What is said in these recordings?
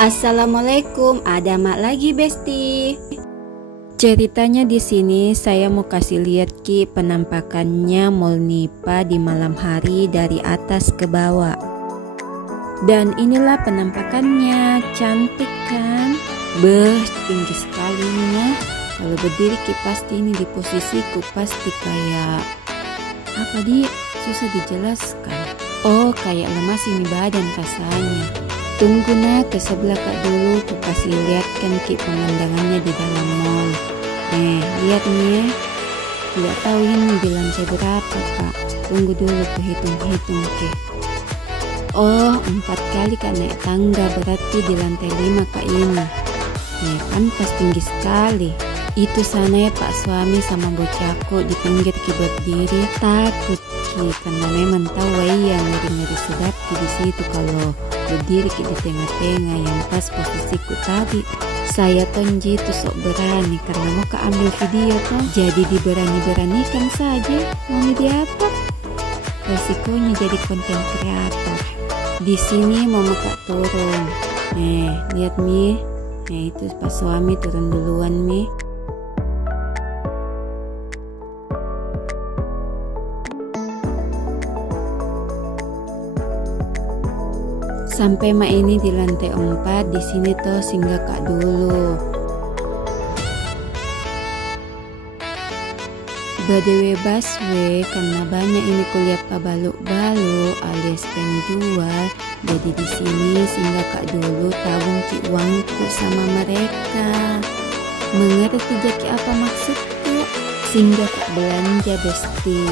Assalamualaikum, ada mak lagi Besti. Ceritanya di sini saya mau kasih lihat Ki penampakannya Mall Nipa di malam hari dari atas ke bawah. Dan inilah penampakannya, cantik kan? Tinggi sekali nih. Kalau berdiri Ki pasti ini di posisiku pasti kayak apa susah dijelaskan. Oh, kayak lemas ini badan rasanya. Tunggu ke sebelah kak dulu, ku kasih lihatkan Ki pemandangannya di dalam mall. Lihat nih ya. Tidak tahu ini di lantai berapa kak. Tunggu dulu ku hitung-hitung Ki. Oh, 4 kali kak naik tangga, berarti di lantai 5 kak ini. Pantas tinggi sekali. Itu sana ya pak suami sama bocahku di pinggir Ki berdiri. Takut Ki karena memang tahu ya ngeri-ngeri sedap di situ kalau berdiri Ki di tengah-tengah yang pas posisiku tadi. Saya tonji itu sok berani karena mau ambil video toh, jadi diberani-beranikan saja. Mau di apa? Resikonya jadi konten kreator. Di sini mau muka turun. Lihat nih. Itu pas suami turun duluan nih. Sampai mak ini di lantai 4, di sini toh singgah kak dulu. Btw busway karena banyak ini kuliah pabaluk-baluk alias penjual. Jadi di sini singgah kak dulu tabung Ki uangku sama mereka. Mengerti Ki apa maksudku? Singgah kak belanja Besti.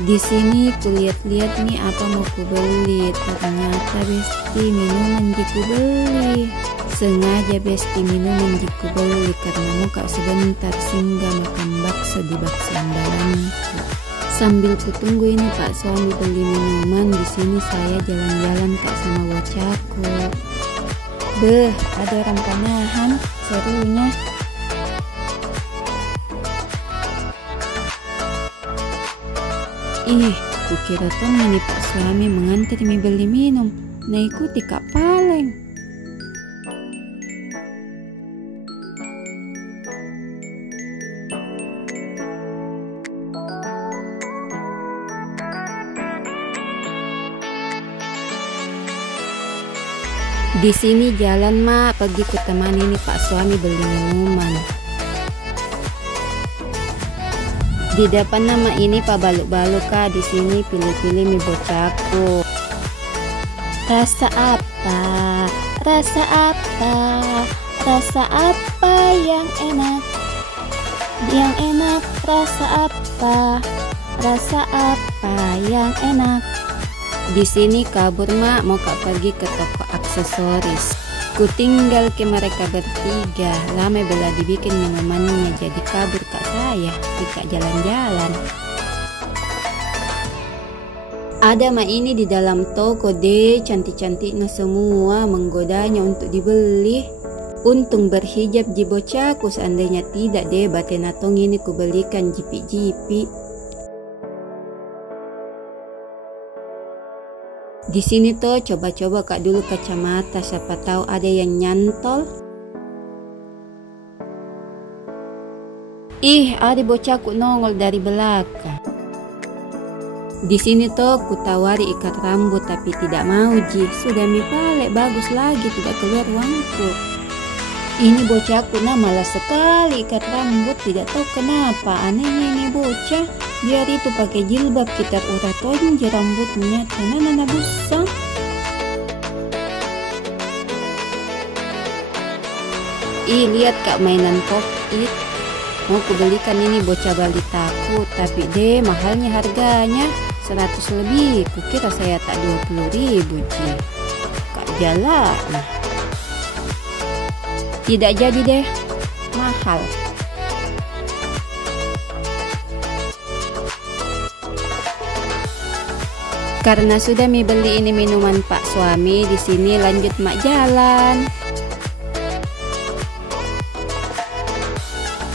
Di sini kulihat-lihat nih apa mau ku beli. Ternyata Besti minuman ku beli. Sengaja Besti minuman ku beli karena mau kak sebentar singgah makan bakso di bakso andalanku. Sambil ku tunggu ini pak suami beli minuman, di sini saya jalan-jalan kak sama bocahku. Ada orang panahan, serunya. Kukira toh ini pak suami mengantar mi beli minum. Ikuti kak paleng. Di sini jalan mak pergi ke teman ini pak suami beli minuman. Di depan nama ini pak baluk-baluk kak, di sini pilih-pilih mie bocahku. Rasa apa? Rasa apa? Rasa apa yang enak? Yang enak rasa apa? Rasa apa yang enak? Di sini kabur mak mau kak pergi ke toko aksesoris. Ku tinggal ke mereka bertiga. Lama bela dibikin minumannya, jadi kabur kak saya kak jalan-jalan. Ada mak ini di dalam toko deh, cantik-cantiknya semua, menggodanya untuk dibeli. Untung berhijab ji bocahku, seandainya tidak deh batenatong ini ku belikan jipi-jipi. Di sini tuh coba-coba kak dulu kacamata, siapa tahu ada yang nyantol. Ada bocahku nongol dari belakang. Di sini tuh ku tawari ikat rambut tapi tidak mau ji. Sudah mi palek bagus lagi tidak keluar uangku. Ini bocahku malas sekali ikat rambut, tidak tahu kenapa. Anehnya ini bocah. Biar itu pakai jilbab kita urat tonje rambutnya, tanana busang. Lihat kak mainan pop it. Mau kubelikan ini bocah balitaku, tapi deh mahalnya harganya 100 lebih. Kukira saya tak 20.000 ji. Kak jalan. Tidak jadi deh, mahal. Karena sudah mi beli ini minuman pak suami, di sini lanjut mak jalan.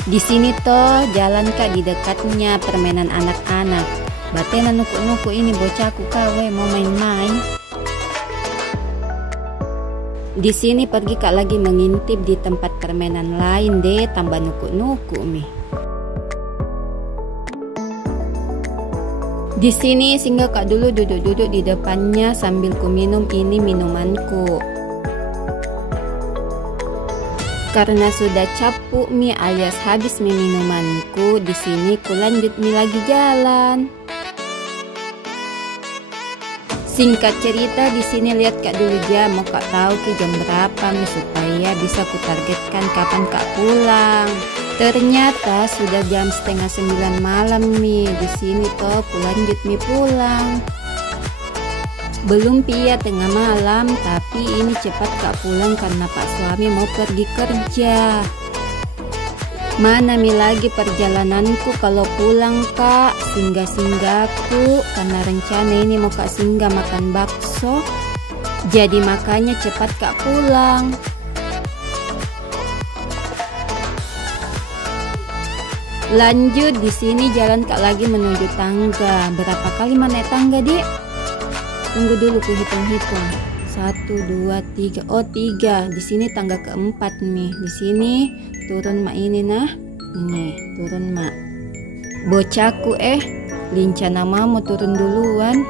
Di sini toh jalan kak di dekatnya permainan anak-anak. Batena nuku-nuku ini bocahku kawe mau main-main. Di sini pergi kak lagi mengintip di tempat permainan lain deh, tambah nuku-nuku mi. Di sini singgah kak dulu duduk-duduk di depannya sambil ku minum ini minumanku. Karena sudah capuk mi alias habis mi minumanku, di sini ku lanjut mi lagi jalan. Singkat cerita di sini lihat kak dulu jam, mau kak tahu ke jam berapa nih supaya bisa ku targetkan kapan kak pulang. Ternyata sudah jam 8:30 malam nih. Di sini toh ku lanjut nih pulang. Belum pia tengah malam, tapi ini cepat kak pulang karena pak suami mau pergi kerja. Mana mi lagi perjalananku kalau pulang kak, singgah-singgahku karena rencana ini mau kak singgah makan bakso, jadi makanya cepat kak pulang. Lanjut di sini jalan kak lagi menuju tangga. Berapa kali naik tangga dik? Tunggu dulu ku hitung-hitung. 1, 2, 3. Oh 3. Di sini tangga keempat nih. Di sini turun mak ini nah. Nih turun mak. Bocahku lincah nama mau turun duluan.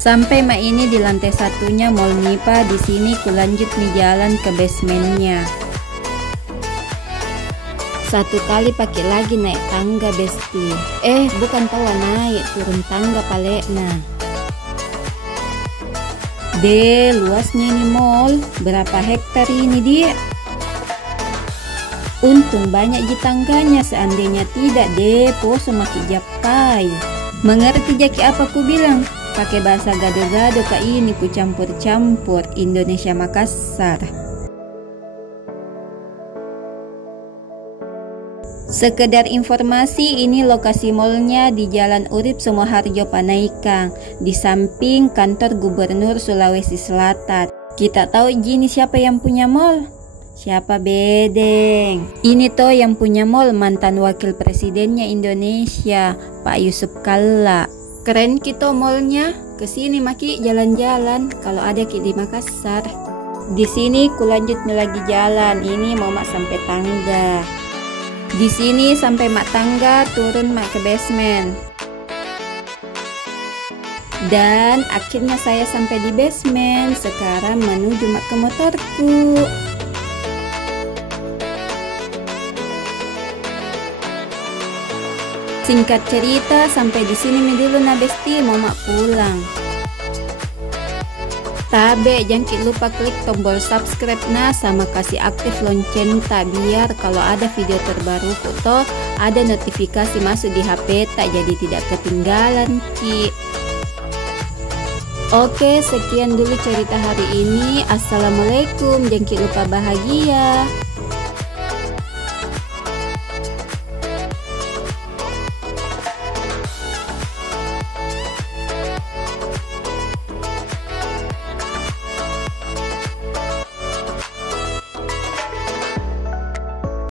Sampai mak ini di lantai satunya Mall Nipa. Di sini ku lanjut nih jalan ke basementnya. Satu kali pakai lagi naik tangga besti. Bukan tawa naik, turun tangga palekna. Luasnya ini mall. Berapa hektar ini dia? Untung banyak di tangganya, seandainya tidak poso maki japai. Mengerti jaki apa ku bilang? Pakai bahasa gado-gado kak ini ku campur-campur Indonesia Makassar. Sekedar informasi, ini lokasi mallnya di Jalan Urip Sumoharjo Panaikang, di samping kantor Gubernur Sulawesi Selatan. Kita tahu gini siapa yang punya mall? Siapa bedeng? Ini toh yang punya mall mantan wakil presidennya Indonesia, Pak Yusuf Kalla. Keren kita mallnya. Kesini maki jalan-jalan kalau ada ki di Makassar. Di sini ku lanjut lagi jalan. Ini mau mak sampai tangga. Di sini sampai mak tangga, turun mak ke basement. Dan akhirnya saya sampai di basement. Sekarang menuju mak ke motorku. Singkat cerita, sampai di sini dulu nah besti, mau mak pulang. Tabe jangan lupa klik tombol subscribe nah, sama kasih aktif lonceng tak, biar kalau ada video terbaru kuto ada notifikasi masuk di HP tak, jadi tidak ketinggalan ki. Oke, sekian dulu cerita hari ini. Assalamualaikum, jangan lupa bahagia.